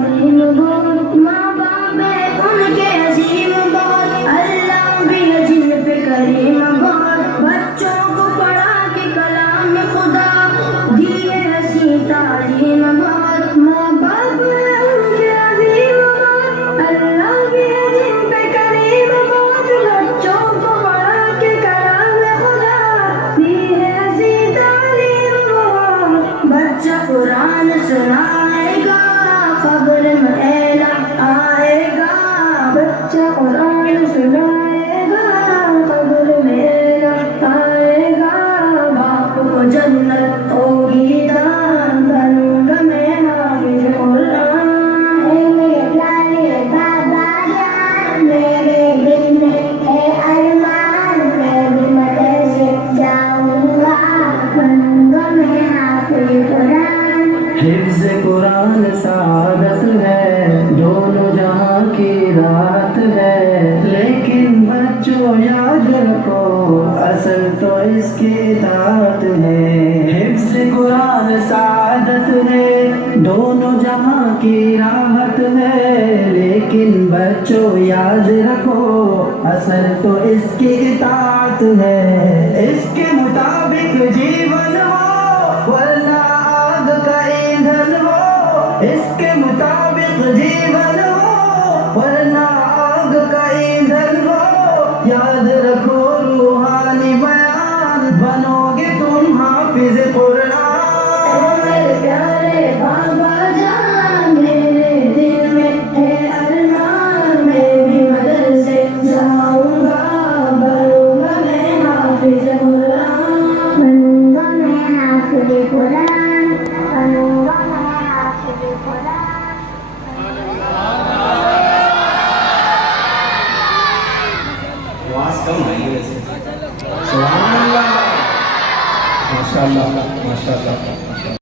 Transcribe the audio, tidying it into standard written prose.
तालीम बहुत, माँ बाप है उनके अजीम बहुत, अल्लाह भी है जिन पे करीम बहुत। बच्चों को पढ़ा के कलाम खुदा दिए हसी तालीम बहुत, माँ बाप है उनके अजीम बहुत, अल्लाह भी है जिन पे करीम बहुत। बच्चों को पढ़ा के कलाम खुदा दिए हसी तालीम बहुत। बच्चा कुरान सुनाएगा खबर में एला आएगा, बच्चा कुरान सुनाएगा खबर में एला आएगा। बाप को जन्नत होगी दान, बनूंगा मैं हाफिज कुरान। मेरे प्यारे बाबा जान, मेरे दिल में है अरमान, मैं भी मदरसे जाऊंगा, बनूंगा मैं हाफिज कुरान। हिफ्ज़ कुरान सादत है, दोनों जहां की राहत है, लेकिन बच्चों याद रखो असल तो इसकी इताअत है। हिफ्ज़ कुरान सादत है, दोनों जहां की राहत है, लेकिन बच्चों याद रखो असल तो इसकी इताअत है। इसके मुताबिक जीवन हो वरना आग का ईंधन हो, इसके मुताबिक जीवन हो वरना आग का ईंधन हो। याद रखो रूहानी बयान, बनोगे तुम हाफिज कुरान। मेरे प्यारे बाबा जान, मेरे दिल में है अरमान, मैं भी मदरसे जाऊंगा, बनूंगा मैं हाफिज कुरान। बनूंगा मैं हाफिज कुरान, बनूंगा मैं हाफिज कुरान। आवाज कम आई है वैसे। सुभान अल्लाह, माशाल्लाह माशाल्लाह।